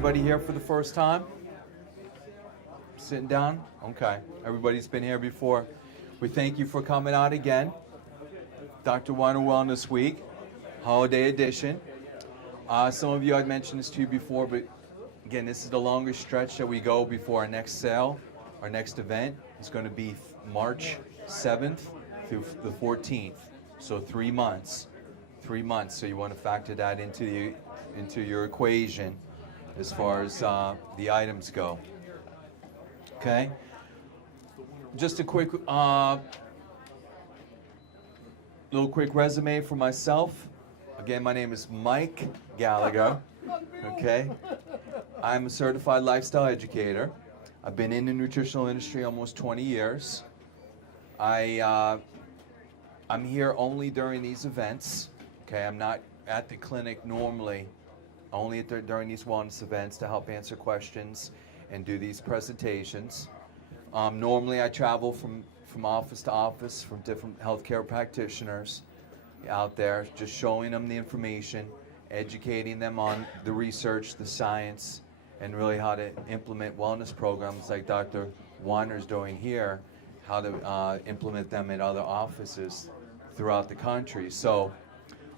Anybody here for the first time? Sitting down? Okay. Everybody's been here before. We thank you for coming out again. Dr. Weiner Wellness Week, holiday edition. Some of you, I'd mentioned this to you before, but again, this is the longest stretch that we go before our next sale, our next event. It's going to be March 7th through the 14th. So 3 months. 3 months. So you want to factor that into your equation as far as the items go. Okay? Just a quick, little quick resume for myself. Again, my name is Mike Gallagher. Okay? I'm a certified lifestyle educator. I've been in the nutritional industry almost 20 years. I'm here only during these events. Okay, I'm not at the clinic normally, only during these wellness events to help answer questions and do these presentations. Normally I travel from office to office from different healthcare practitioners out there, just showing them the information, educating them on the research, the science, and really how to implement wellness programs like Dr. Weiner's doing here, how to implement them in other offices throughout the country. So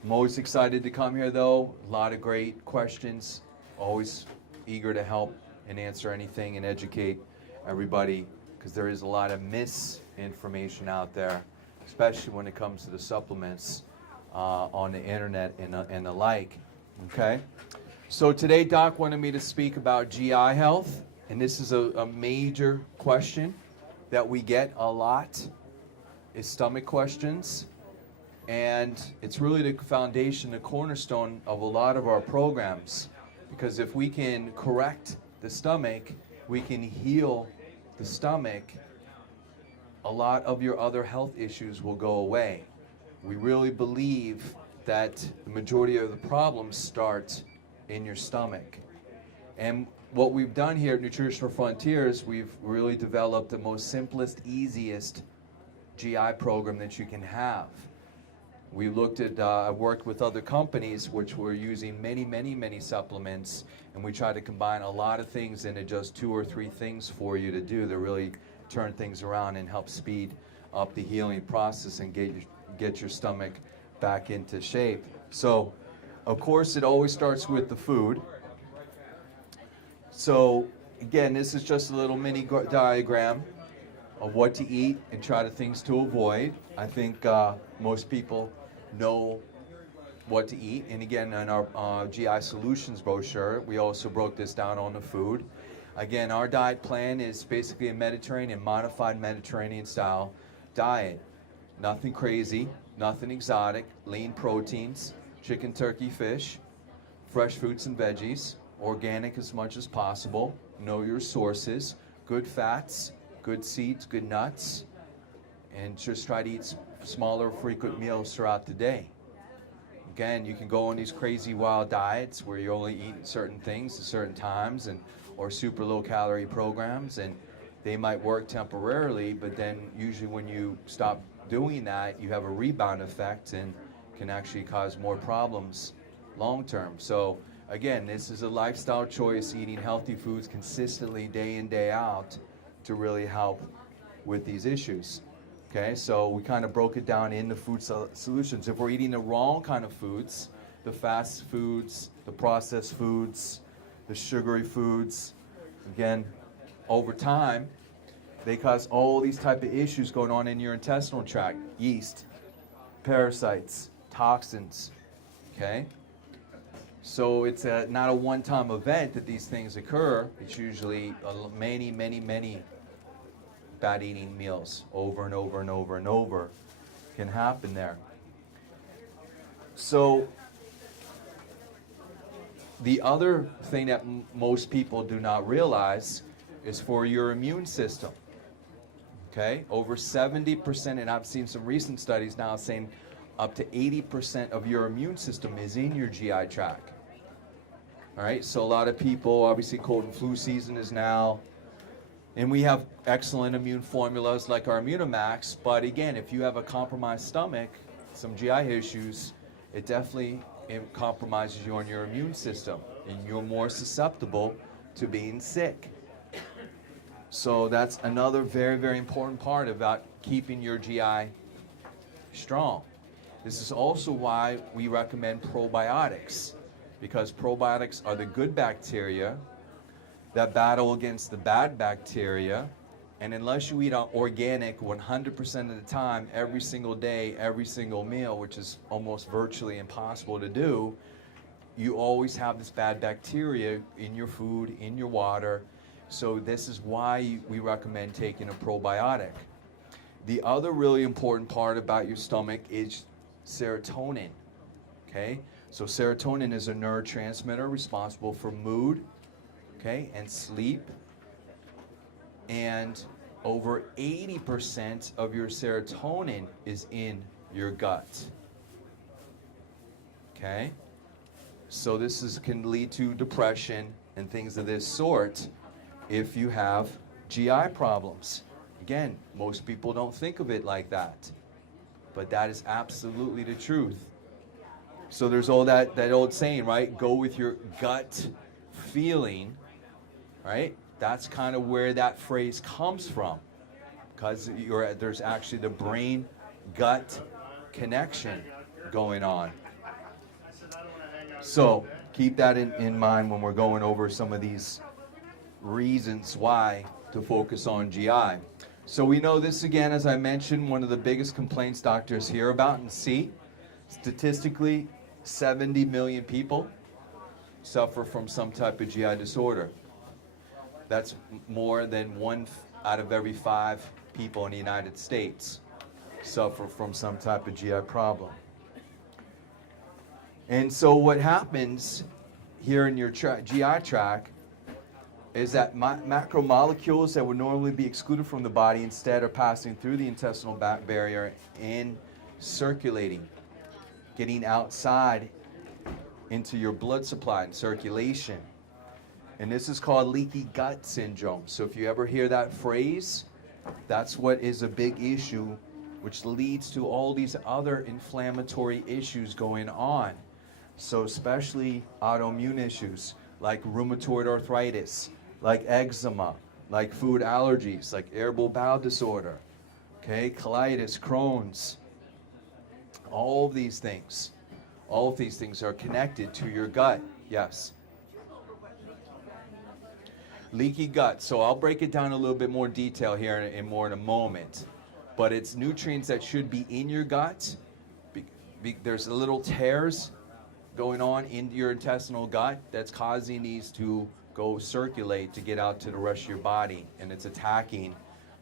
I'm always excited to come here though. A lot of great questions, always eager to help and answer anything and educate everybody, because there is a lot of misinformation out there, especially when it comes to the supplements on the internet and the like. Okay? So today Doc wanted me to speak about GI health, and this is a major question that we get a lot, is stomach questions. And it's really the foundation, the cornerstone of a lot of our programs, because if we can correct the stomach, we can heal the stomach, a lot of your other health issues will go away. We really believe that the majority of the problems start in your stomach. And what we've done here at Nutritional Frontiers, we've really developed the most simplest, easiest GI program that you can have. We looked at, I've worked with other companies which were using many supplements, and we try to combine a lot of things into just 2 or 3 things for you to do to really turn things around and help speed up the healing process and get your stomach back into shape. So, of course, it always starts with the food. So, again, this is just a little mini diagram of what to eat and try to things to avoid. I think most people know what to eat. And again, in our GI Solutions brochure, we also broke this down on the food. Again, our diet plan is basically a Mediterranean, modified Mediterranean style diet. Nothing crazy, nothing exotic, lean proteins, chicken, turkey, fish, fresh fruits and veggies, organic as much as possible, know your sources, good fats, good seeds, good nuts, and just try to eat smaller, frequent meals throughout the day. Again, you can go on these crazy wild diets where you only eat certain things at certain times, or super low calorie programs, and they might work temporarily, but then usually when you stop doing that, you have a rebound effect and can actually cause more problems long term. So again, this is a lifestyle choice, eating healthy foods consistently day in, day out, to really help with these issues. Okay, so we kind of broke it down in the food solutions. If we're eating the wrong kind of foods, the fast foods, the processed foods, the sugary foods, again, over time, they cause all these type of issues going on in your intestinal tract: yeast, parasites, toxins. Okay, so it's not a one-time event that these things occur. It's usually many bad eating meals over and over and over and over can happen there. So the other thing that most people do not realize is for your immune system. Okay, over 70%, and I've seen some recent studies now saying up to 80% of your immune system is in your GI tract. All right, so a lot of people, obviously cold and flu season is now, and we have excellent immune formulas like our Immunomax, but again, if you have a compromised stomach, some GI issues, it definitely compromises you on your immune system. and you're more susceptible to being sick. So that's another very, very important part about keeping your GI strong. This is also why we recommend probiotics, because probiotics are the good bacteria that battle against the bad bacteria. And unless you eat organic 100% of the time, every single day, every single meal, which is almost virtually impossible to do, you always have this bad bacteria in your food, in your water. So this is why we recommend taking a probiotic. The other really important part about your stomach is serotonin. Okay? So serotonin is a neurotransmitter responsible for mood, okay, and sleep. And over 80% of your serotonin is in your gut. Okay? So this can lead to depression and things of this sort if you have GI problems. Again, most people don't think of it like that, but that is absolutely the truth. So there's all that old saying, right? Go with your gut feeling, right? That's kind of where that phrase comes from, because there's actually the brain-gut connection going on. So keep that in mind when we're going over some of these reasons why to focus on GI. So we know this again, as I mentioned, one of the biggest complaints doctors hear about and see. Statistically, 70 million people suffer from some type of GI disorder. That's more than 1 out of every 5 people in the United States suffer from some type of GI problem. And so what happens here in your GI tract is that macromolecules that would normally be excluded from the body instead are passing through the intestinal barrier and circulating, getting outside into your blood supply and circulation. And this is called leaky gut syndrome. So if you ever hear that phrase, that's what is a big issue, which leads to all these other inflammatory issues going on. So especially autoimmune issues like rheumatoid arthritis, like eczema, like food allergies, like irritable bowel disorder, okay, colitis, Crohn's. All of these things are connected to your gut. Yes. Leaky gut. So I'll break it down a little bit more detail here in a moment. But it's nutrients that should be in your gut. There's little tears going on in your intestinal gut that's causing these to go circulate to get out to the rest of your body, and it's attacking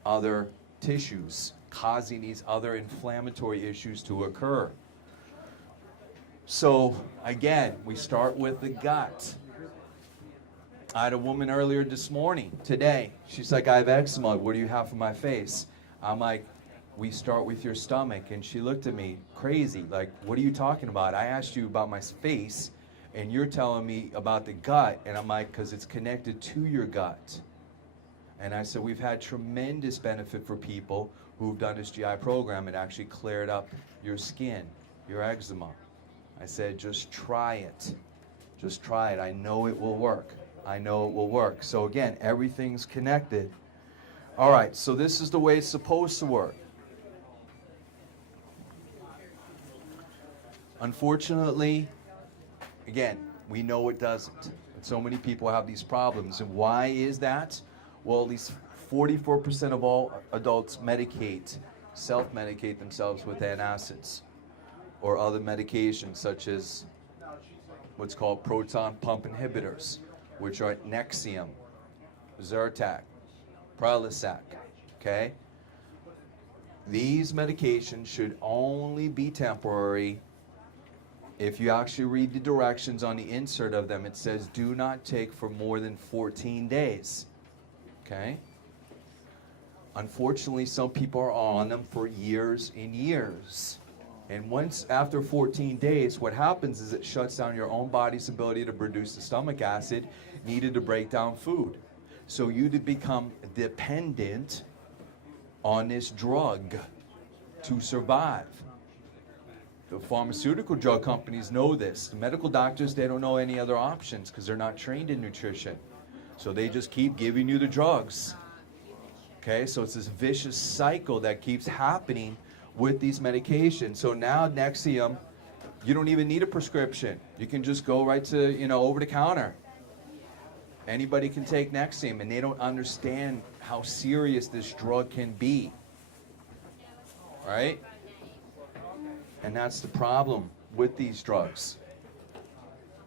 other tissues, causing these other inflammatory issues to occur. So again, we start with the gut. I had a woman earlier today, she's like, I have eczema, what do you have for my face? I'm like, we start with your stomach. And she looked at me crazy, like, what are you talking about? I asked you about my face, and you're telling me about the gut. And I'm like, because it's connected to your gut. And I said, we've had tremendous benefit for people who've done this GI program and actually cleared up your skin, your eczema. I said, just try it. Just try it. I know it will work. I know it will work. So again, everything's connected. All right, so this is the way it's supposed to work. Unfortunately, again, we know it doesn't. And so many people have these problems. And why is that? Well, at least 44% of all adults self-medicate themselves with antacids or other medications such as what's called proton pump inhibitors, which are Nexium, Zyrtec, Prilosec, okay? These medications should only be temporary. If you actually read the directions on the insert of them, it says do not take for more than 14 days, okay? Unfortunately, some people are on them for years and years. And once after 14 days, what happens is it shuts down your own body's ability to produce the stomach acid needed to break down food. So you become dependent on this drug to survive. The pharmaceutical drug companies know this. The medical doctors, they don't know any other options because they're not trained in nutrition. So they just keep giving you the drugs. Okay, so it's this vicious cycle that keeps happening with these medications. So now Nexium, you don't even need a prescription. You can just go right to, over the counter. Anybody can take Nexium, and they don't understand how serious this drug can be. Right? And that's the problem with these drugs.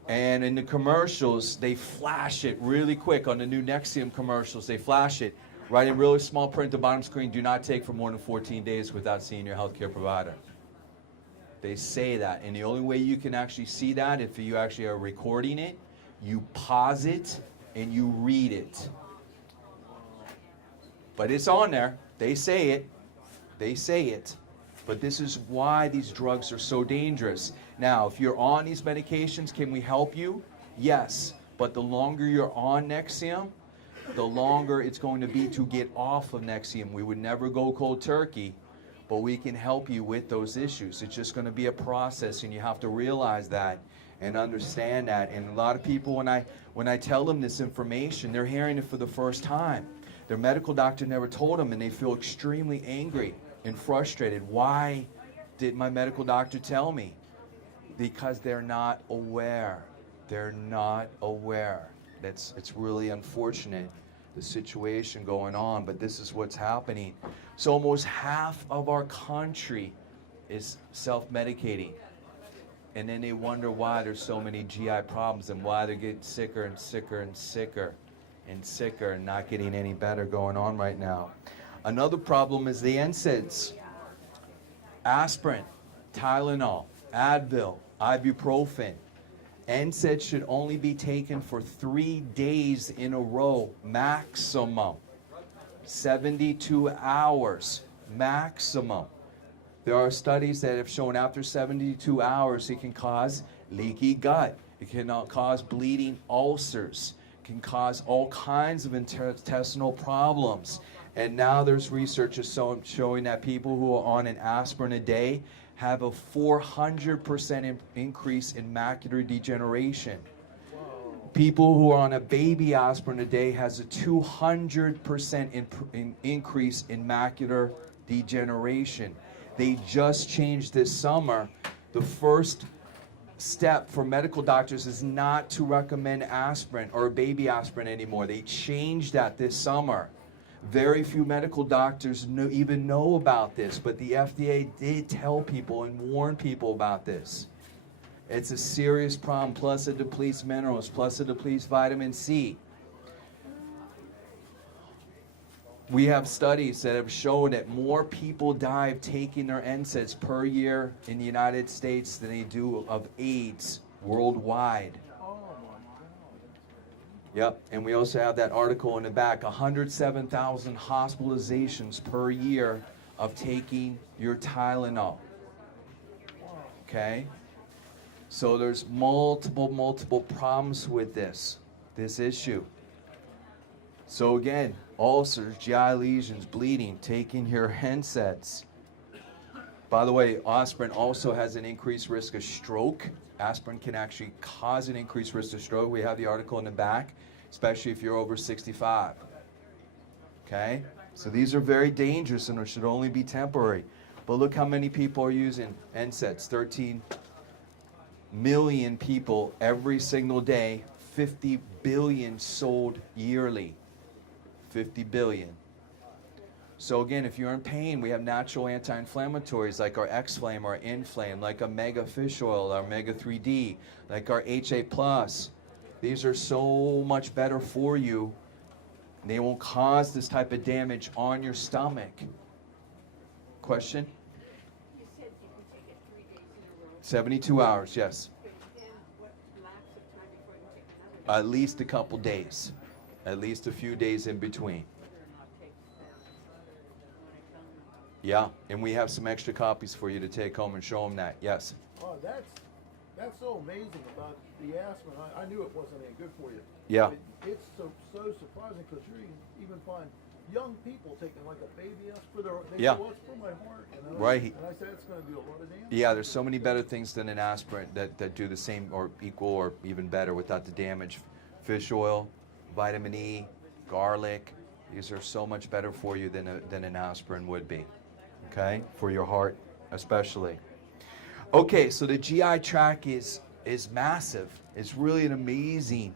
And in the commercials, they flash it really quick. On the new Nexium commercials, they flash it right in really small print at the bottom screen. Do not take for more than 14 days without seeing your healthcare provider. They say that. And the only way you can actually see that, if you actually are recording it, you pause it and you read it. But it's on there. They say it. They say it. But this is why these drugs are so dangerous. Now, if you're on these medications, can we help you? Yes. But the longer you're on Nexium, the longer it's going to be to get off of Nexium. We would never go cold turkey, but we can help you with those issues. It's just going to be a process, and you have to realize that and understand that. And a lot of people, when I tell them this information, they're hearing it for the first time. Their medical doctor never told them, and they feel extremely angry and frustrated. Why did my medical doctor tell me? Because they're not aware. They're not aware. It's really unfortunate, the situation going on, but this is what's happening. So almost half of our country is self-medicating. And then they wonder why there's so many GI problems and why they're getting sicker and sicker and sicker and sicker and not getting any better going on right now. Another problem is the NSAIDs. Aspirin, Tylenol, Advil, ibuprofen. NSAIDs should only be taken for 3 days in a row, maximum. 72 hours, maximum. There are studies that have shown after 72 hours it can cause leaky gut. It can cause bleeding ulcers. It can cause all kinds of intestinal problems. And now there's research showing that people who are on an aspirin a day have a 400% increase in macular degeneration. People who are on a baby aspirin a day has a 200% increase in macular degeneration. They just changed this summer. The first step for medical doctors is not to recommend aspirin or baby aspirin anymore. They changed that this summer. Very few medical doctors even know about this, but the FDA did tell people and warn people about this. It's a serious problem, plus it depletes minerals, plus it depletes vitamin C. We have studies that have shown that more people die of taking their NSAIDs per year in the United States than they do of AIDS worldwide. Yep, and we also have that article in the back, 107,000 hospitalizations per year of taking your Tylenol. Okay? So there's multiple problems with this issue. So again, ulcers, GI lesions, bleeding, taking your NSAIDs. By the way, aspirin also has an increased risk of stroke. Aspirin can actually cause an increased risk of stroke. We have the article in the back, especially if you're over 65. Okay? So these are very dangerous and should only be temporary. But look how many people are using NSAIDs. 13 million people every single day. 50 billion sold yearly. 50 billion. So again, if you're in pain, we have natural anti-inflammatories like our X-Flame or Inflame, like Omega Fish Oil, our Omega 3D, like our HA+. These are so much better for you. They won't cause this type of damage on your stomach. Question? You said you can take it 3 days in a row. 72 hours, yes. And what lapse of time before you take another? At least a couple days. At least a few days in between. Yeah, and we have some extra copies for you to take home and show them that. Yes. Oh, that's so amazing about the aspirin. I knew it wasn't any good for you. Yeah. It's so surprising because you even find young people taking like a baby aspirin. They Yeah. say, well, it's for my heart. And Right. And I said, it's going to do a lot of damage. Yeah, there's so many better things than an aspirin that do the same or equal or even better without the damage. Fish oil, vitamin E, garlic. These are so much better for you than an aspirin would be. Okay, for your heart especially. Okay, so the GI tract is massive. It's really an amazing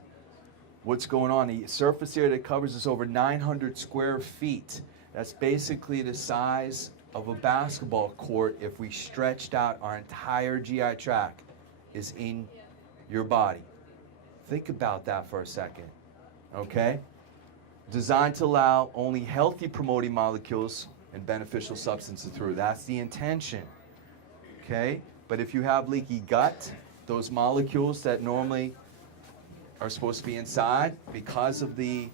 what's going on. The surface area that covers is over 900 square feet. That's basically the size of a basketball court if we stretched out our entire GI tract is in your body. Think about that for a second, okay? Designed to allow only healthy promoting molecules and beneficial substances through. That's the intention, okay? But if you have leaky gut, those molecules that normally are supposed to be inside, because of the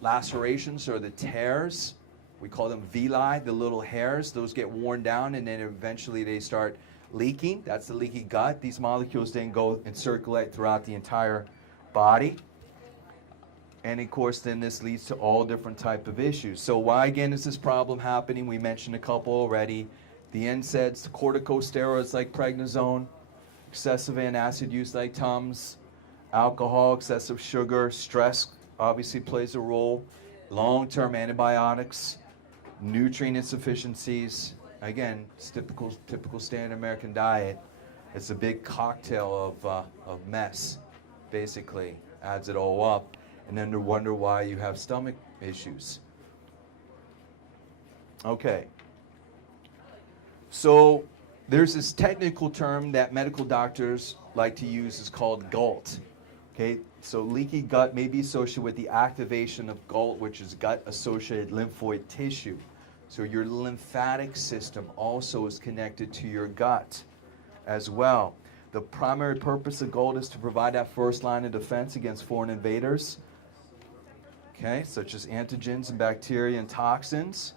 lacerations or the tears, we call them villi, the little hairs, those get worn down and then eventually they start leaking. That's the leaky gut. These molecules then go and circulate throughout the entire body. And of course then this leads to all different type of issues. So why again is this problem happening? We mentioned a couple already. The NSAIDs, corticosteroids like prednisone, excessive antacid use like Tums, alcohol, excessive sugar, stress obviously plays a role, long-term antibiotics, nutrient insufficiencies. Again, it's typical standard American diet. It's a big cocktail of mess, basically. Adds it all up, and then to wonder why you have stomach issues. Okay. So there's this technical term that medical doctors like to use. It's called GALT. Okay, so leaky gut may be associated with the activation of GALT, which is gut-associated lymphoid tissue. So your lymphatic system also is connected to your gut as well. The primary purpose of GALT is to provide that first line of defense against foreign invaders, okay, such as antigens and bacteria and toxins.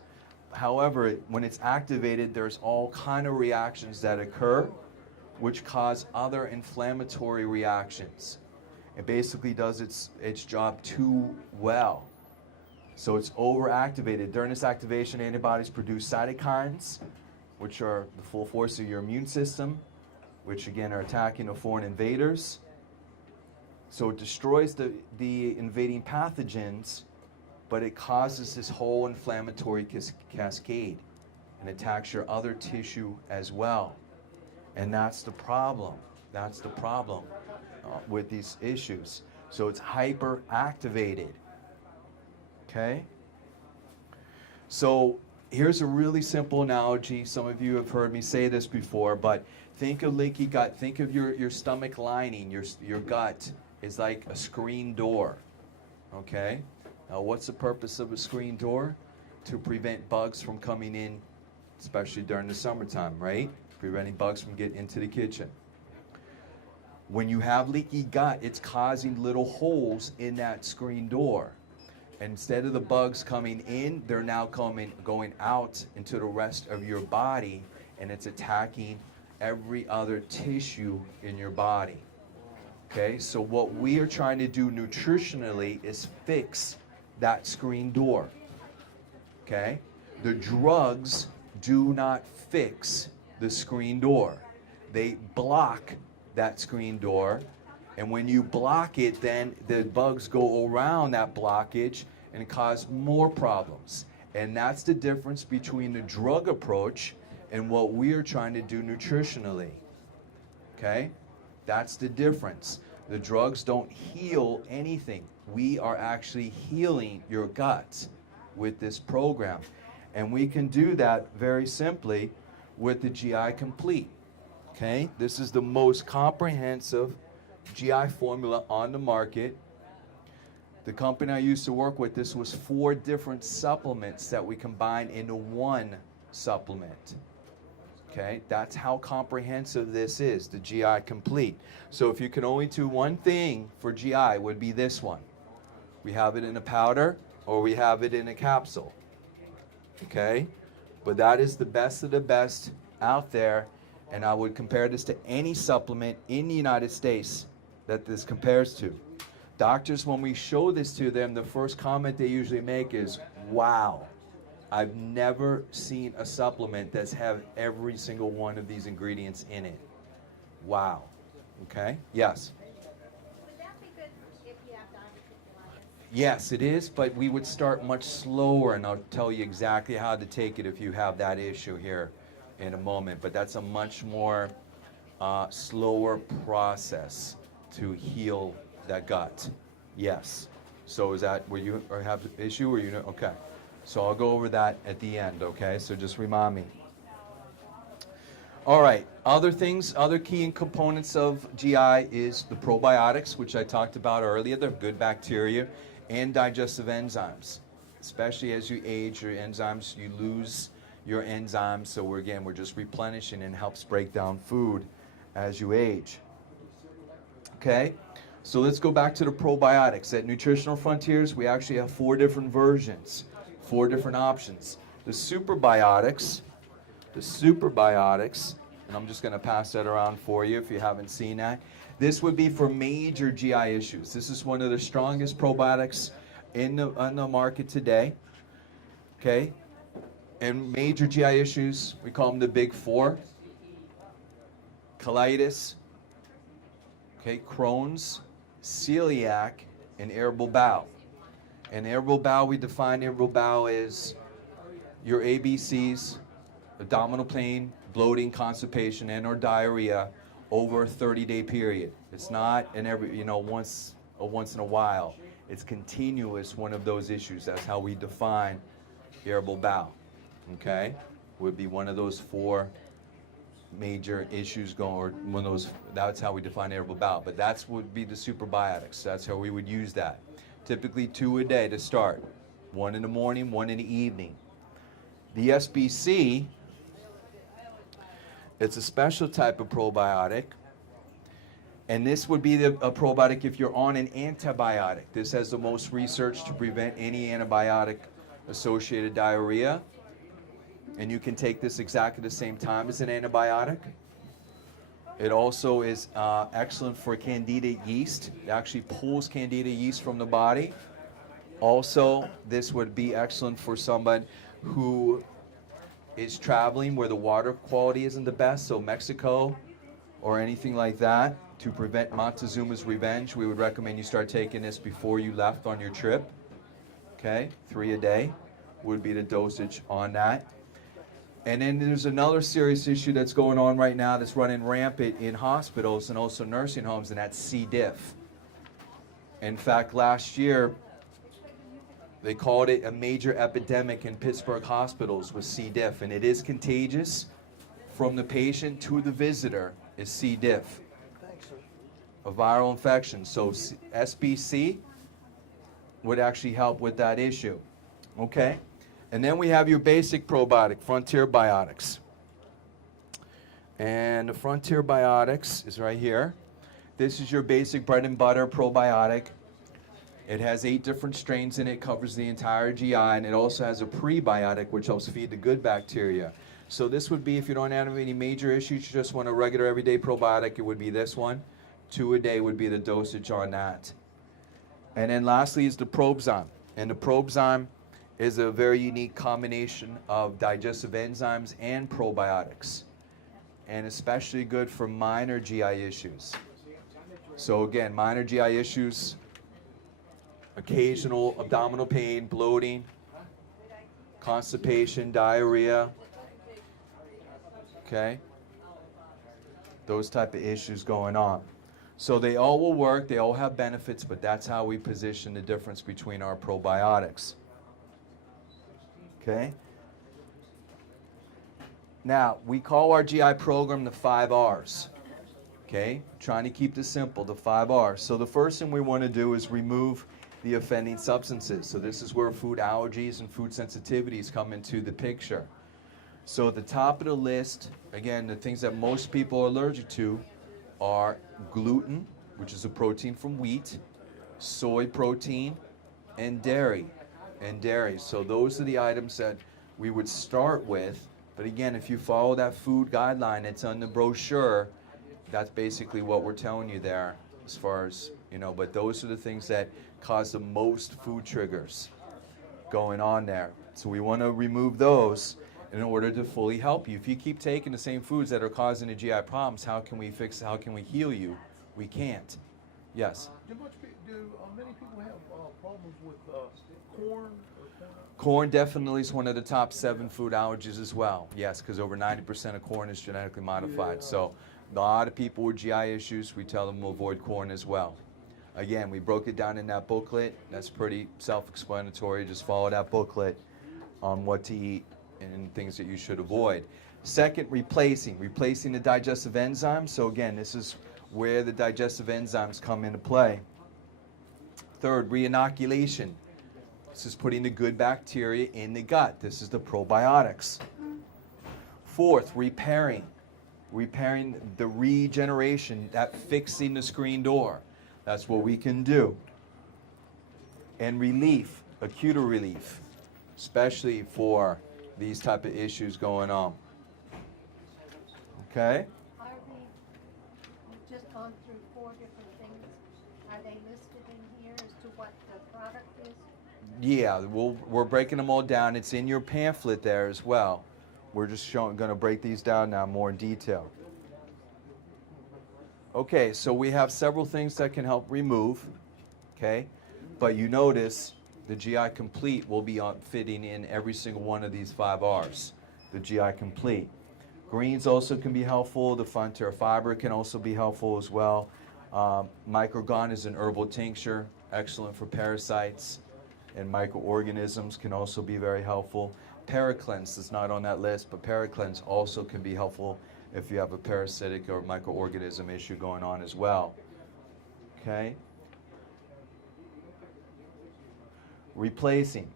However, when it's activated, there's all kind of reactions that occur which cause other inflammatory reactions. It basically does its job too well. So it's overactivated. During this activation, antibodies produce cytokines, which are the full force of your immune system, which again are attacking the foreign invaders. So it destroys the invading pathogens, but it causes this whole inflammatory cascade and attacks your other tissue as well. And that's the problem. That's the problem with these issues. So it's hyperactivated. Okay? So here's a really simple analogy. Some of you have heard me say this before, but think of leaky gut. Think of your stomach lining. Your gut is like a screen door. Okay? Now what's the purpose of a screen door? To prevent bugs from coming in, especially during the summertime, right? Preventing bugs from getting into the kitchen. When you have leaky gut, it's causing little holes in that screen door. And instead of the bugs coming in, they're now going out into the rest of your body, and it's attacking every other tissue in your body. Okay, so what we are trying to do nutritionally is fix that screen door. Okay, the drugs do not fix the screen door. They block that screen door, and when you block it, then the bugs go around that blockage and cause more problems. And that's the difference between the drug approach and what we are trying to do nutritionally. Okay? That's the difference. The drugs don't heal anything. We are actually healing your gut with this program. And we can do that very simply with the GI Complete. Okay? This is the most comprehensive GI formula on the market. The company I used to work with, this was 4 different supplements that we combined into one supplement. Okay, that's how comprehensive this is, the GI Complete. So if you can only do one thing for GI, it would be this one. We have it in a powder or we have it in a capsule. Okay, but that is the best of the best out there, and I would compare this to any supplement in the United States that this compares to. Doctors, when we show this to them, the first comment they usually make is, Wow. I've never seen a supplement that's have every single one of these ingredients in it. Wow. Okay? Yes. Would that be good if you have diverticulitis? Yes, it is, but we would start much slower, and I'll tell you exactly how to take it if you have that issue here in a moment. But that's a much more slower process to heal that gut. Yes. So is that where you have the issue, or you know? Okay. So I'll go over that at the end. Okay. So just remind me. All right. Other things, other key components of GI is the probiotics, which I talked about earlier. They're good bacteria and digestive enzymes. Especially as you age, your enzymes, you lose your enzymes. So we're just replenishing and helps break down food as you age. Okay. So let's go back to the probiotics. At Nutritional Frontiers, we actually have 4 different versions, 4 different options. The superbiotics, and I'm just going to pass that around for you if you haven't seen that. This would be for major GI issues. This is one of the strongest probiotics on the market today. Okay? And major GI issues, we call them the big 4. Colitis, okay, Crohn's, celiac, and irritable bowel. And irritable bowel, we define irritable bowel as your ABCs, abdominal pain, bloating, constipation, and or diarrhea over a 30-day period. It's not once in a while. It's continuous, one of those issues. That's how we define irritable bowel. Okay? Would be one of those 4 major issues going, or one of those, that's how we define irritable bowel. But that's would be the superbiotics. That's how we would use that. Typically 2 a day to start. 1 in the morning, 1 in the evening. The SBC, it's a special type of probiotic. And this would be a probiotic if you're on an antibiotic. This has the most research to prevent any antibiotic-associated diarrhea. And you can take this exactly the same time as an antibiotic. It also is excellent for candida yeast. It actually pulls candida yeast from the body. Also, this would be excellent for someone who is traveling where the water quality isn't the best, so Mexico or anything like that. To prevent Montezuma's revenge, we would recommend you start taking this before you left on your trip. Okay, 3 a day would be the dosage on that. And then there's another serious issue that's going on right now that's running rampant in hospitals and also nursing homes, and that's C. diff. In fact, last year, they called it a major epidemic in Pittsburgh hospitals with C. diff, and it is contagious from the patient to the visitor is C. diff, a viral infection. So SBC would actually help with that issue. Okay? And then we have your basic probiotic, Frontier Biotics. And the Frontier Biotics is right here. This is your basic bread and butter probiotic. It has 8 different strains in it, covers the entire GI, and it also has a prebiotic, which helps feed the good bacteria. So this would be, if you don't have any major issues, you just want a regular everyday probiotic, it would be this one. 2 a day would be the dosage on that. And then lastly is the Probzyme. And the Probzyme is a very unique combination of digestive enzymes and probiotics, and especially good for minor GI issues. So again, minor GI issues, occasional abdominal pain, bloating, constipation, diarrhea, okay? Those type of issues going on. So they all will work, they all have benefits, but that's how we position the difference between our probiotics. Okay? Now, we call our GI program the 5 R's. Okay? Trying to keep this simple, the 5 R's. So the first thing we want to do is remove the offending substances. So this is where food allergies and food sensitivities come into the picture. So at the top of the list, again, the things that most people are allergic to are gluten, which is a protein from wheat, soy protein, and dairy. So those are the items that we would start with. But again, if you follow that food guideline that's on the brochure, that's basically what we're telling you there as far as, but those are the things that cause the most food triggers. going on there. So we want to remove those in order to fully help you. If you keep taking the same foods that are causing the GI problems, how can we fix, how can we heal you? We can't. Yes? Do many people have problems with corn? Corn definitely is one of the top 7 food allergies as well. Yes, because over 90% of corn is genetically modified. Yeah. So a lot of people with GI issues, we tell them to avoid corn as well. Again, we broke it down in that booklet. That's pretty self-explanatory. Just follow that booklet on what to eat and things that you should avoid. Second, replacing the digestive enzymes. So again, this is where the digestive enzymes come into play. Third, reinoculation. This is putting the good bacteria in the gut. This is the probiotics. Fourth, repairing the regeneration, that fixing the screen door. That's what we can do. And relief, acute relief, especially for these type of issues going on. Okay? You've just gone through 4 different things. Are they listed in here as to what the product is? Yeah, we're breaking them all down. It's in your pamphlet there as well. We're just going to break these down now more in detail. Okay, so we have several things that can help remove, okay? But you notice the GI Complete will be fitting in every single one of these 5 R's, the GI Complete. Greens also can be helpful. The Fonterra fiber can also be helpful as well. Microgon is an herbal tincture, excellent for parasites and microorganisms, can also be very helpful. Paracleanse is not on that list, but Paracleanse also can be helpful if you have a parasitic or microorganism issue going on as well. Okay? Replacing.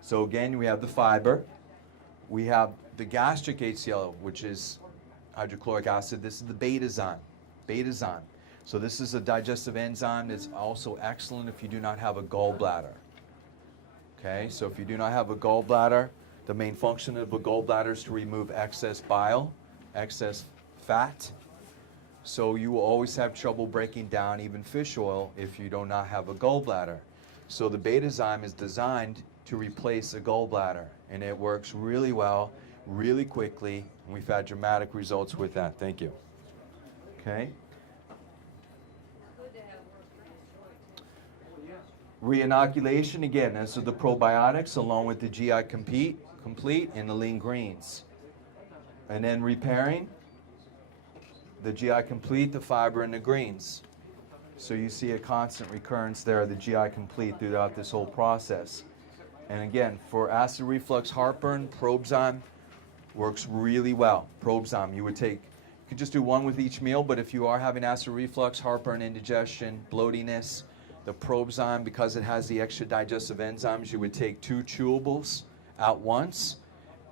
So again, we have the fiber. We have the gastric HCl, which is hydrochloric acid. This is the betazyme. Betazyme. So this is a digestive enzyme that's also excellent if you do not have a gallbladder. Okay, so if you do not have a gallbladder, the main function of a gallbladder is to remove excess bile, excess fat. So you will always have trouble breaking down even fish oil if you do not have a gallbladder. So the betazyme is designed to replace a gallbladder, and it works really well, really quickly, and we've had dramatic results with that. Thank you. Okay. Reinoculation, again, this is the probiotics along with the GI Complete and the lean greens. And then repairing, the GI Complete, the fiber, and the greens. So you see a constant recurrence there of the GI Complete throughout this whole process. And again, for acid reflux, heartburn, Probzyme works really well. Probzyme, you could just do one with each meal, but if you are having acid reflux, heartburn, indigestion, bloatiness, the Probzyme, because it has the extra digestive enzymes, you would take 2 chewables at once,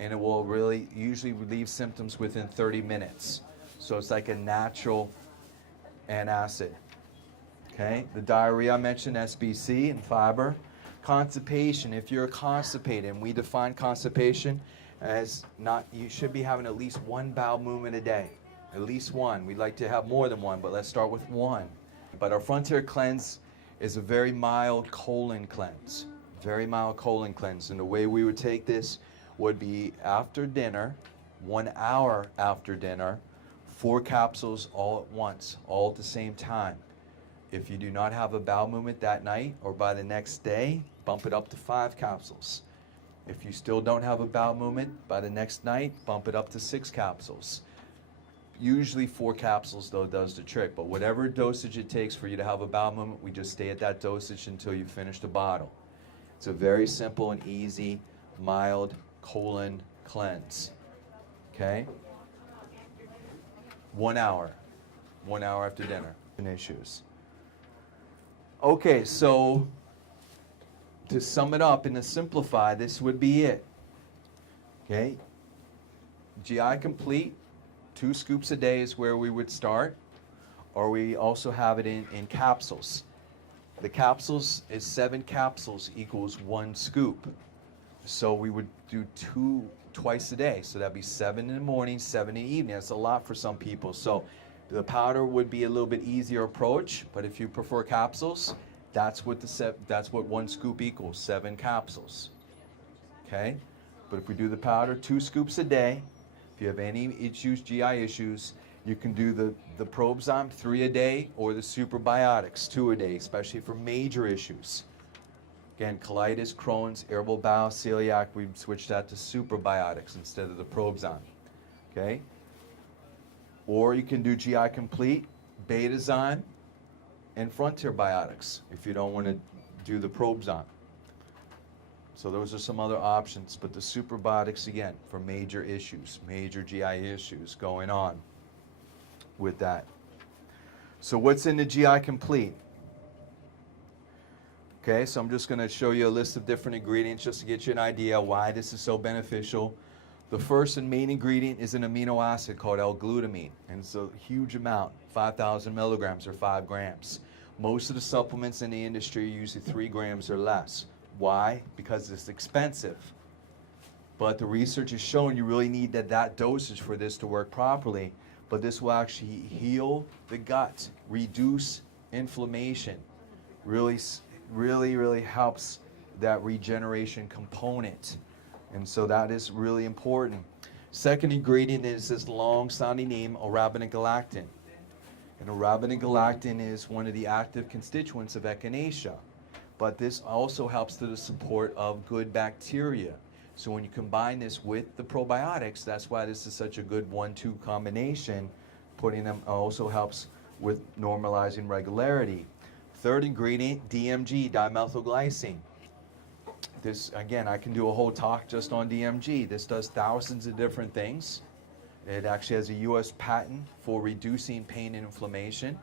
and it will really usually relieve symptoms within 30 minutes. So it's like a natural antacid. Okay, the diarrhea I mentioned, SBC and fiber. Constipation, if you're constipated, and we define constipation as you should be having at least 1 bowel movement a day. At least 1. We'd like to have more than 1, but let's start with 1. But our Frontier Cleanse is a very mild colon cleanse. Very mild colon cleanse. And the way we would take this would be after dinner, 1 hour after dinner, 4 capsules all at once, all at the same time. If you do not have a bowel movement that night or by the next day, bump it up to 5 capsules. If you still don't have a bowel movement by the next night, bump it up to 6 capsules. Usually 4 capsules, though, does the trick. But whatever dosage it takes for you to have a bowel movement, we just stay at that dosage until you finish the bottle. It's a very simple and easy, mild colon cleanse. Okay? 1 hour. 1 hour after dinner. Issues. Okay, so to sum it up and to simplify, this would be it. Okay? GI Complete. 2 scoops a day is where we would start, or we also have it in capsules. The capsules is 7 capsules equals 1 scoop. So we would do 2 twice a day. So that'd be 7 in the morning, 7 in the evening. That's a lot for some people. So the powder would be a little bit easier approach, but if you prefer capsules, that's what 1 scoop equals, 7 capsules. okay? But if we do the powder, 2 scoops a day. If you have any issues, GI issues, you can do the Probzyme 3 a day or the Superbiotics 2 a day, especially for major issues. Again, colitis, Crohn's, irritable bowel, celiac, we switched that to Superbiotics instead of the Probzyme, okay? Or you can do GI Complete, Betazyme, and Frontier Biotics if you don't want to do the Probzyme. So those are some other options, but the Superbiotics, again, for major issues, major GI issues going on with that. So what's in the GI Complete? Okay, so I'm just going to show you a list of different ingredients just to get you an idea why this is so beneficial. The first and main ingredient is an amino acid called L-glutamine, and it's a huge amount, 5,000 milligrams or 5 grams. Most of the supplements in the industry are usually 3 grams or less. Why? Because it's expensive. But the research is showing you really need that dosage for this to work properly. But this will actually heal the gut, reduce inflammation, really helps that regeneration component. And so that is really important. Second ingredient is this long-sounding name, arabinogalactin. And arabinogalactin is one of the active constituents of echinacea. But this also helps to the support of good bacteria. So when you combine this with the probiotics, that's why this is such a good 1-2 combination. Putting them also helps with normalizing regularity. Third ingredient, DMG, dimethylglycine. This, again, I can do a whole talk just on DMG. This does thousands of different things. It actually has a US patent for reducing pain and inflammation.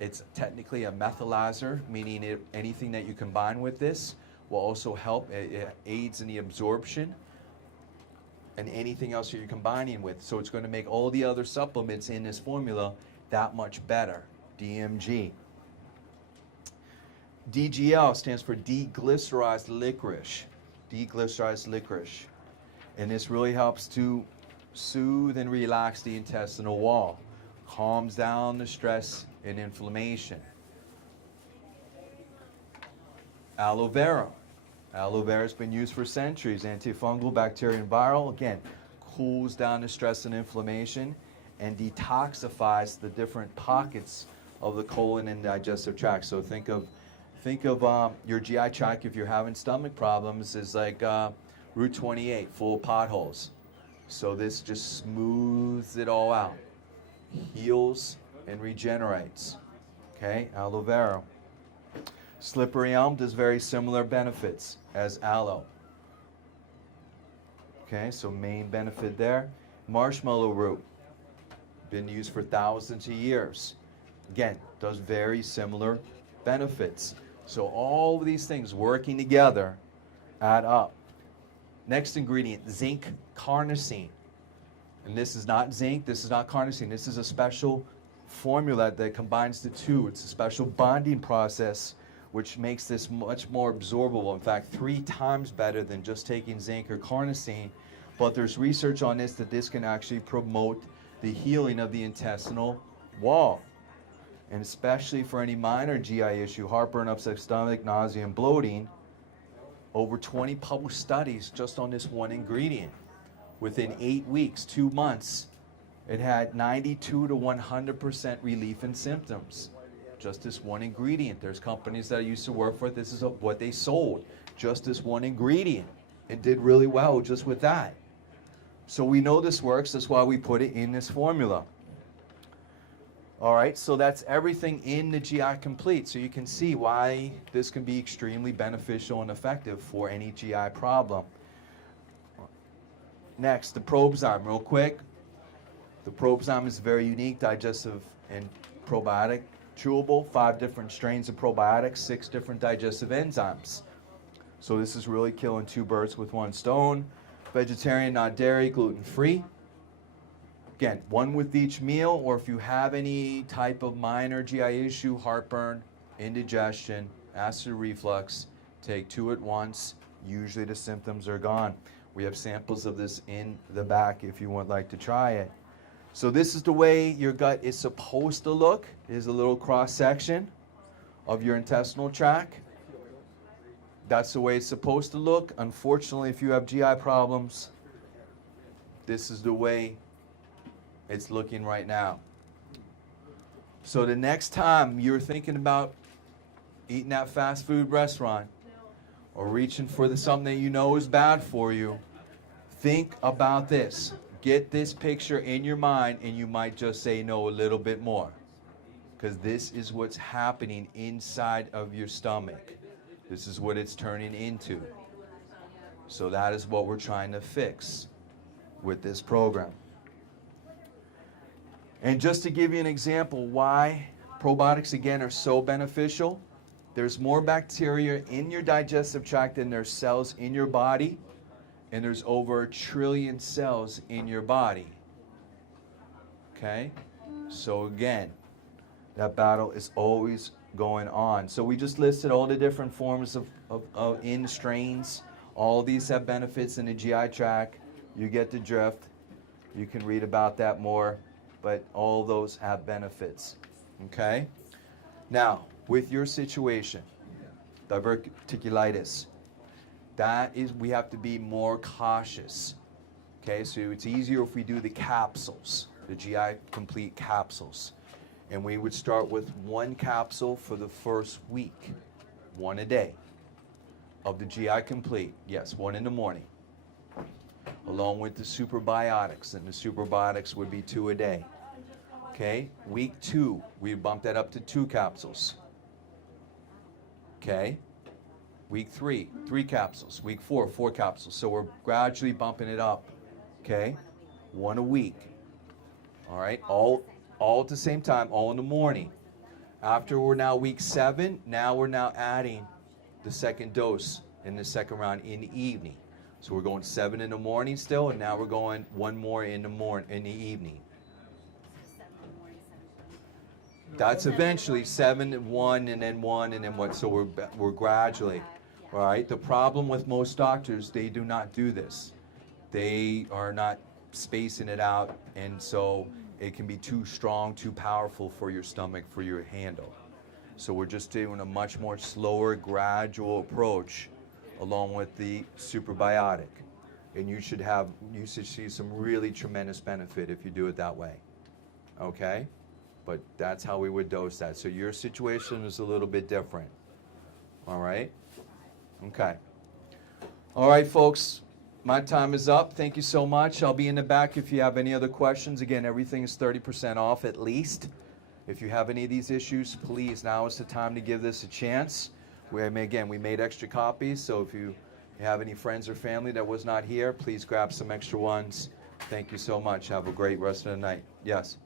It's technically a methylizer, meaning anything that you combine with this will also help. It aids in the absorption and anything else that you're combining with. So it's going to make all the other supplements in this formula that much better. DMG. DGL stands for deglycerized licorice. Deglycerized licorice. And this really helps to soothe and relax the intestinal wall. Calms down the stress and inflammation. Aloe vera. Aloe vera has been used for centuries. Antifungal, bacterial, and viral. Again, cools down the stress and inflammation and detoxifies the different pockets of the colon and digestive tract. So think of your GI tract, if you're having stomach problems, is like Route 28, full of potholes. So this just smooths it all out, heals and regenerates. Okay, aloe vera. Slippery elm does very similar benefits as aloe. Okay, so main benefit there. Marshmallow root, been used for thousands of years. Again, does very similar benefits. So all of these things working together add up. Next ingredient, zinc carnosine. And this is not zinc, this is not carnosine. This is a special formula that combines the two. It's a special bonding process which makes this much more absorbable. In fact, 3 times better than just taking zinc or carnosine. But there's research on this that this can actually promote the healing of the intestinal wall. And especially for any minor GI issue, heartburn, upset stomach, nausea, and bloating, over 20 published studies just on this one ingredient. Within 8 weeks, 2 months, it had 92 to 100% relief in symptoms. Just this one ingredient. There's companies that I used to work for, this is what they sold. Just this one ingredient. It did really well just with that. So we know this works, that's why we put it in this formula. All right, so that's everything in the GI Complete. So you can see why this can be extremely beneficial and effective for any GI problem. Next, the Probzyme, real quick. The Probzyme is very unique, digestive and probiotic, chewable, 5 different strains of probiotics, 6 different digestive enzymes. So this is really killing 2 birds with 1 stone. Vegetarian, not dairy, gluten-free. Again, 1 with each meal, or if you have any type of minor GI issue, heartburn, indigestion, acid reflux, take 2 at once. Usually the symptoms are gone. We have samples of this in the back if you would like to try it. So this is the way your gut is supposed to look. Here's a little cross section of your intestinal tract. That's the way it's supposed to look. Unfortunately, if you have GI problems, this is the way it's looking right now. So the next time you're thinking about eating that fast food restaurant or reaching for something that you know is bad for you, think about this. Get this picture in your mind, and you might just say no a little bit more. Because this is what's happening inside of your stomach. This is what it's turning into. So that is what we're trying to fix with this program. And just to give you an example why probiotics, again, are so beneficial, there's more bacteria in your digestive tract than there's cells in your body, and there's over 1 trillion cells in your body. Okay? So again, that battle is always going on. So we just listed all the different forms of in strains. All these have benefits in the GI tract. You get the drift. You can read about that more, but all those have benefits. Okay? Now, with your situation, diverticulitis, we have to be more cautious. Okay, so it's easier if we do the capsules, the GI Complete capsules. And we would start with 1 capsule for the first week, 1 a day of the GI Complete. Yes, 1 in the morning, along with the superbiotics, and the superbiotics would be 2 a day. Okay, week 2, we bump that up to 2 capsules. Okay, week 3, 3 capsules. Week 4, 4 capsules. So we're gradually bumping it up. Okay, 1 a week. All right, all at the same time, all in the morning. After we're now week 7, now we're adding the second dose in the second round in the evening. So we're going 7 in the morning still, and now we're going 1 more in the evening. That's eventually 7, 1, and then 1, and then what? So we're gradually. All right. The problem with most doctors, they do not do this. They are not spacing it out, and so it can be too strong, too powerful for your stomach, for your handle. So we're just doing a much more slower, gradual approach along with the superbiotic. And you should see some really tremendous benefit if you do it that way. Okay? But that's how we would dose that. So your situation is a little bit different. All right? Okay. All right, folks. My time is up. Thank you so much. I'll be in the back if you have any other questions. Again, everything is 30% off at least. If you have any of these issues, please, now is the time to give this a chance. We made extra copies, so if you have any friends or family that was not here, please grab some extra ones. Thank you so much. Have a great rest of the night. Yes?